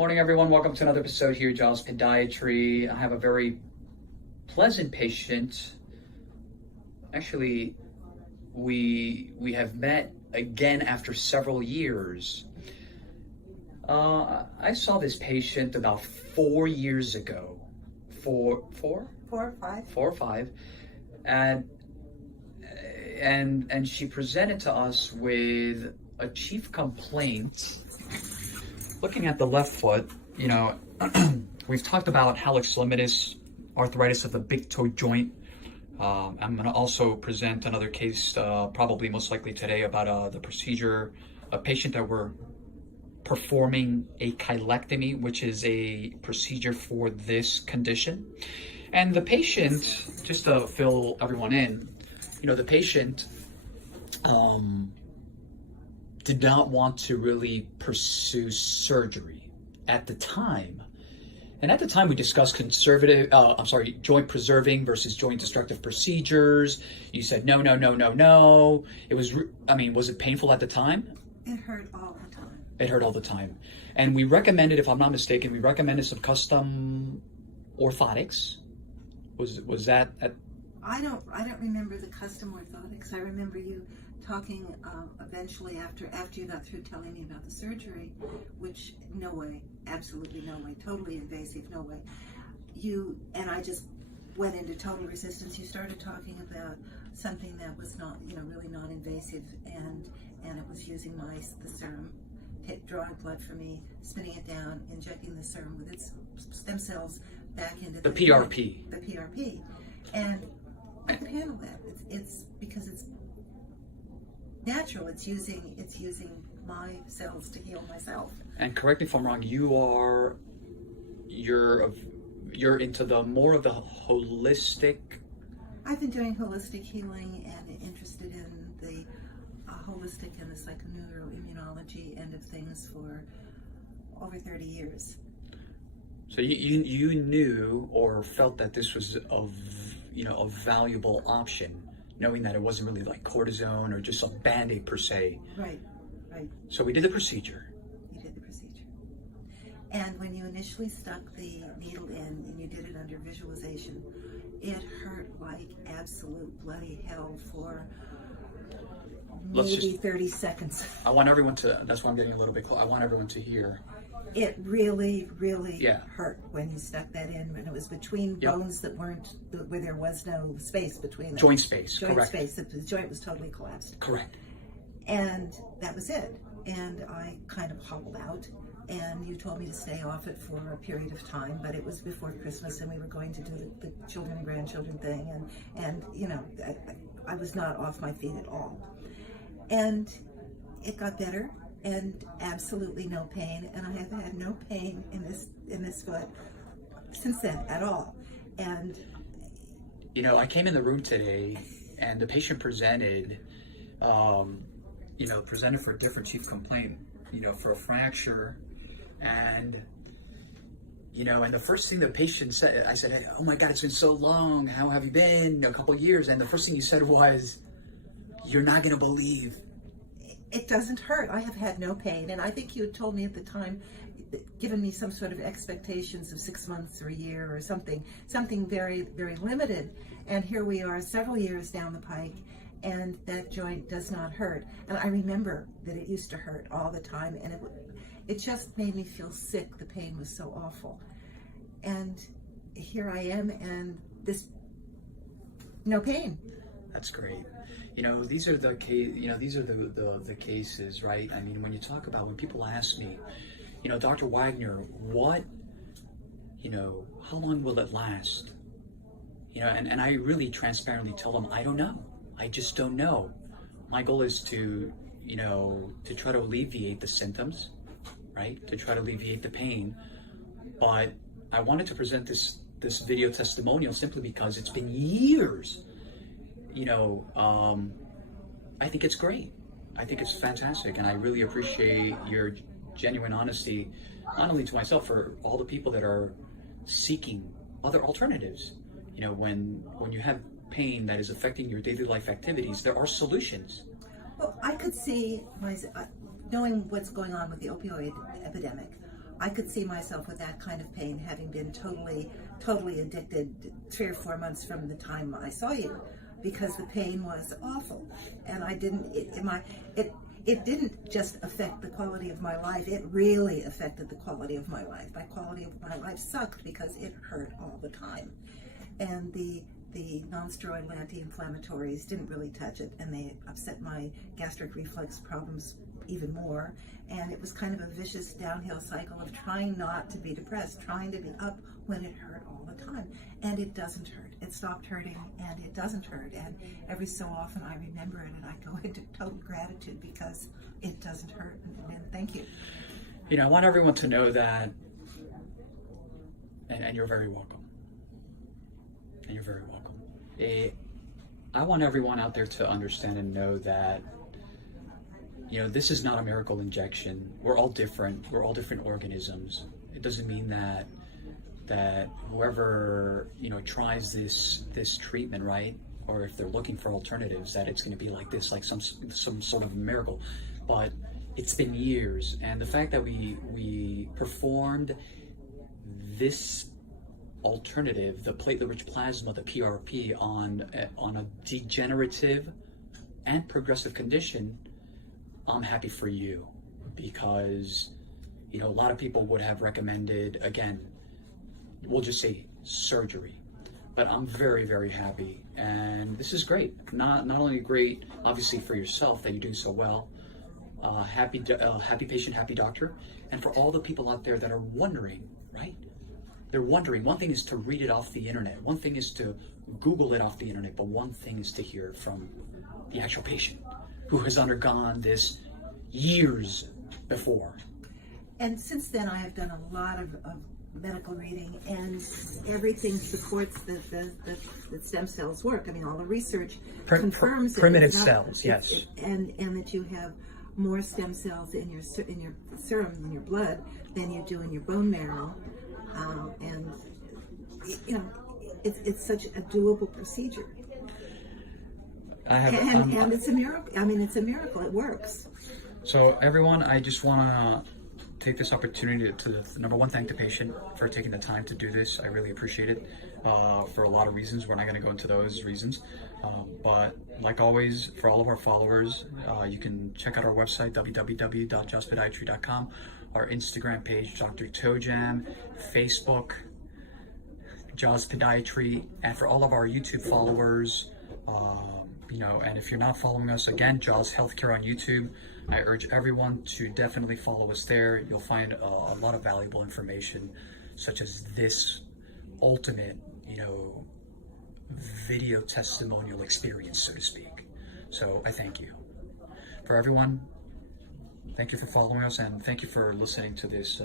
morning, everyone. Welcome to another episode here, Giles Podiatry. I have a very pleasant patient. Actually, we have met again after several years. I saw this patient about 4 years ago. Four or five, and she presented to us with a chief complaint. Looking at the left foot, we've talked about hallux limitus, arthritis of the big toe joint. I'm going to also present another case, probably most likely today, about the procedure, a patient that we're performing a chilectomy, which is a procedure for this condition. And the patient, just to fill everyone in, the patient did not want to really pursue surgery at the time. And at the time we discussed joint preserving versus joint destructive procedures. You said, no. It was, was it painful at the time? It hurt all the time. It hurt all the time. And we recommended, if I'm not mistaken, some custom orthotics. Was that at... I don't remember the custom orthotics. I remember you talking eventually after you got through telling me about the surgery, which no way, absolutely no way, totally invasive, no way. I just went into total resistance. You started talking about something that was not, really non-invasive, and it was using the serum, drawing blood for me, spinning it down, injecting the serum with its stem cells back into the PRP. The PRP, and I can handle that. It's because it's natural. It's using my cells to heal myself. And correct me if I'm wrong. You're into the more of the holistic. I've been doing holistic healing and interested in the holistic and the psychoneuroimmunology end of things for over 30 years. So you knew or felt that this was a valuable option, knowing that it wasn't really like cortisone or just a Band-Aid per se. Right. So we did the procedure. And when you initially stuck the needle in and you did it under visualization, it hurt like absolute bloody hell for maybe 30 seconds. I want everyone to, that's why I'm getting a little bit close. I want everyone to hear. It really hurt when you stuck that in, when it was between bones that weren't, where there was no space between them. Joint space, correct. The joint was totally collapsed. Correct. And that was it. And I kind of hobbled out, and you told me to stay off it for a period of time, but it was before Christmas, and we were going to do the children and grandchildren thing, and I was not off my feet at all. And it got better. And absolutely no pain, and I have had no pain in this foot since then at all. And I came in the room today, and the patient presented for a different chief complaint, for a fracture, and and the first thing the patient said, I said, "Oh my God, it's been so long. How have you been? A couple of years." And the first thing you said was, "You're not gonna believe." It doesn't hurt. I have had no pain. And I think you had told me at the time, given me some sort of expectations of 6 months or a year or something very, very limited. And here we are several years down the pike, and that joint does not hurt. And I remember that it used to hurt all the time, and it just made me feel sick. The pain was so awful. And here I am, and no pain. That's great. These are the the cases, right? I mean, when you talk about, when people ask me, Dr. Wagner, what, how long will it last? And I really transparently tell them, I don't know. I just don't know. My goal is to try to alleviate the symptoms, right? To try to alleviate the pain. But I wanted to present this video testimonial simply because it's been years. I think it's great. I think it's fantastic, and I really appreciate your genuine honesty, not only to myself, for all the people that are seeking other alternatives. When you have pain that is affecting your daily life activities, there are solutions. Well, I could see, knowing what's going on with the opioid epidemic, I could see myself with that kind of pain, having been totally addicted 3 or 4 months from the time I saw you, because the pain was awful, and I didn't. It didn't just affect the quality of my life. It really affected the quality of my life. My quality of my life sucked because it hurt all the time, and the non-steroidal anti-inflammatories didn't really touch it, and they upset my gastric reflux problems even more. And it was kind of a vicious downhill cycle of trying not to be depressed, trying to be up when it hurt all the time. And it doesn't hurt. It stopped hurting, and it doesn't hurt. And every so often I remember it, and I go into total gratitude because it doesn't hurt. And thank you. You know, I want everyone to know that, and you're very welcome. And you're very welcome. I want everyone out there to understand and know that, you know, this is not a miracle injection. We're all different. We're all different organisms. It doesn't mean that whoever, you know, tries this treatment, right, or if they're looking for alternatives, that it's going to be like this, like some sort of miracle. But it's been years, and the fact that we performed this alternative, the platelet-rich plasma, the PRP, on a degenerative and progressive condition, I'm happy for you, because, you know, a lot of people would have recommended, again, we'll just say surgery. But I'm very, very happy, and this is great. Not only great, obviously, for yourself that you do so well. Happy patient, happy doctor, and for all the people out there that are wondering, right? They're wondering. One thing is to read it off the internet. One thing is to Google it off the internet. But one thing is to hear it from the actual patient who has undergone this years before. And since then, I have done a lot of medical reading, and everything supports that stem cells work. I mean, all the research confirms primitive it. cells, yes. And that you have more stem cells in your serum, in your blood, than you do in your bone marrow. And you know, it's such a doable procedure. And it's a miracle. I mean, it's a miracle. It works. So everyone, I just want to take this opportunity to, number one, thank the patient for taking the time to do this. I really appreciate it, for a lot of reasons. We're not going to go into those reasons. But like always, for all of our followers, you can check out our website, www.jawspodiatry.com, our Instagram page, Dr. Tojam, Facebook, Jaws Podiatry, and for all of our YouTube followers, you know, and if you're not following us, again, Jaws Healthcare on YouTube, I urge everyone to definitely follow us there. You'll find a lot of valuable information, such as this ultimate, you know, video testimonial experience, so to speak. So I thank you. For everyone, thank you for following us, and thank you for listening to this